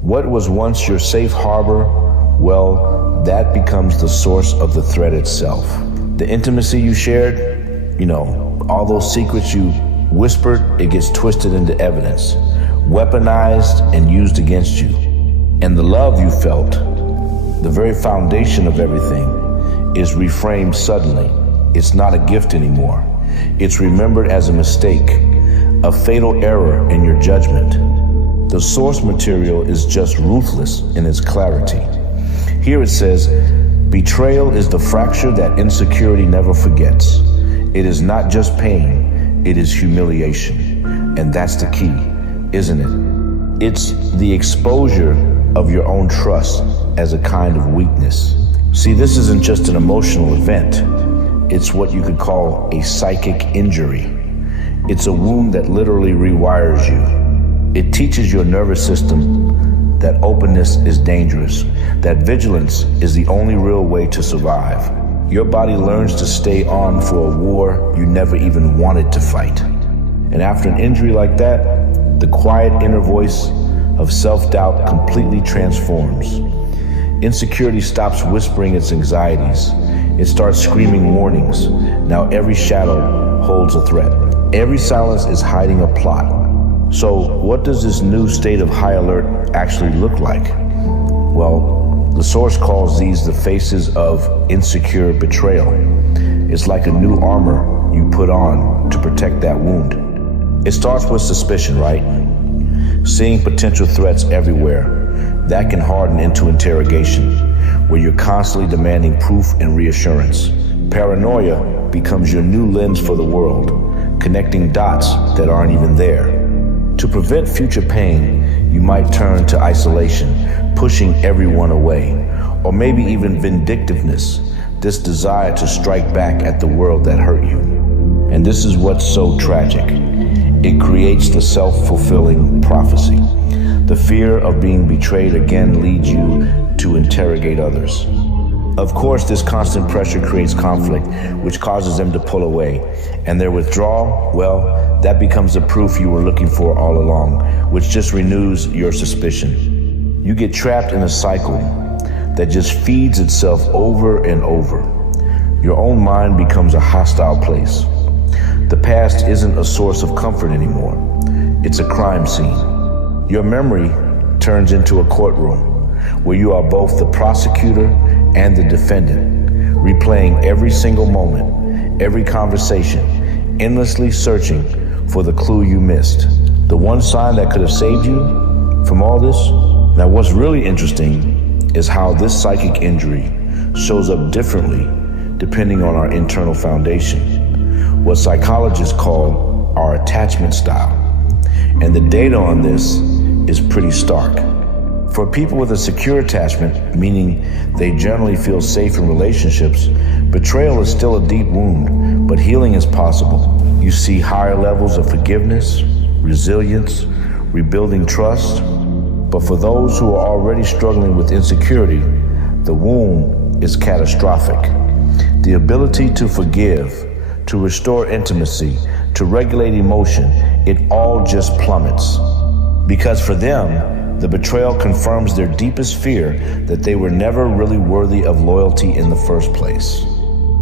What was once your safe harbor, well, that becomes the source of the threat itself. The intimacy you shared, all those secrets you whispered, it gets twisted into evidence, weaponized and used against you. And the love you felt, the very foundation of everything, is reframed suddenly. It's not a gift anymore. It's remembered as a mistake, a fatal error in your judgment. The source material is just ruthless in its clarity. Here it says, betrayal is the fracture that insecurity never forgets. It is not just pain, it is humiliation. And that's the key, isn't it? It's the exposure of your own trust as a kind of weakness. See, this isn't just an emotional event. It's what you could call a psychic injury. It's a wound that literally rewires you. It teaches your nervous system that openness is dangerous, that vigilance is the only real way to survive. Your body learns to stay on for a war you never even wanted to fight. And after an injury like that, the quiet inner voice of self-doubt completely transforms. Insecurity stops whispering its anxieties. It starts screaming warnings. Now every shadow holds a threat. Every silence is hiding a plot. So what does this new state of high alert actually look like? Well, the source calls these the faces of insecure betrayal. It's like a new armor you put on to protect that wound. It starts with suspicion, right? Seeing potential threats everywhere. That can harden into interrogation, where you're constantly demanding proof and reassurance. Paranoia becomes your new lens for the world, connecting dots that aren't even there. To prevent future pain, you might turn to isolation, pushing everyone away, or maybe even vindictiveness, this desire to strike back at the world that hurt you. And this is what's so tragic. It creates the self-fulfilling prophecy. The fear of being betrayed again leads you to interrogate others. Of course, this constant pressure creates conflict, which causes them to pull away. And their withdrawal, well, that becomes the proof you were looking for all along, which just renews your suspicion. You get trapped in a cycle that just feeds itself over and over. Your own mind becomes a hostile place. The past isn't a source of comfort anymore. It's a crime scene. Your memory turns into a courtroom where you are both the prosecutor and the defendant, replaying every single moment, every conversation, endlessly searching for the clue you missed, the one sign that could have saved you from all this. Now, what's really interesting is how this psychic injury shows up differently depending on our internal foundation, what psychologists call our attachment style. And the data on this is pretty stark. For people with a secure attachment, meaning they generally feel safe in relationships, betrayal is still a deep wound, but healing is possible. You see higher levels of forgiveness, resilience, rebuilding trust. But for those who are already struggling with insecurity, the wound is catastrophic. The ability to forgive, to restore intimacy, to regulate emotion, it all just plummets. Because for them, the betrayal confirms their deepest fear that they were never really worthy of loyalty in the first place.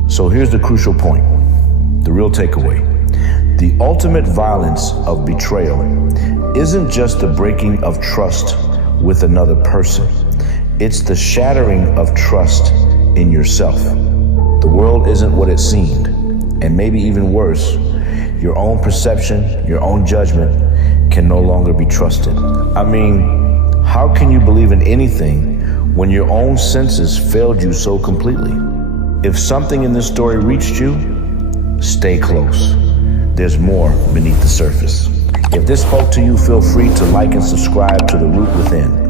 So here's the crucial point, the real takeaway. The ultimate violence of betrayal isn't just the breaking of trust with another person. It's the shattering of trust in yourself. The world isn't what it seemed, and maybe even worse, your own perception, your own judgment can no longer be trusted. I mean, how can you believe in anything when your own senses failed you so completely? If something in this story reached you, stay close. There's more beneath the surface. If this spoke to you, feel free to like and subscribe to The Root Within.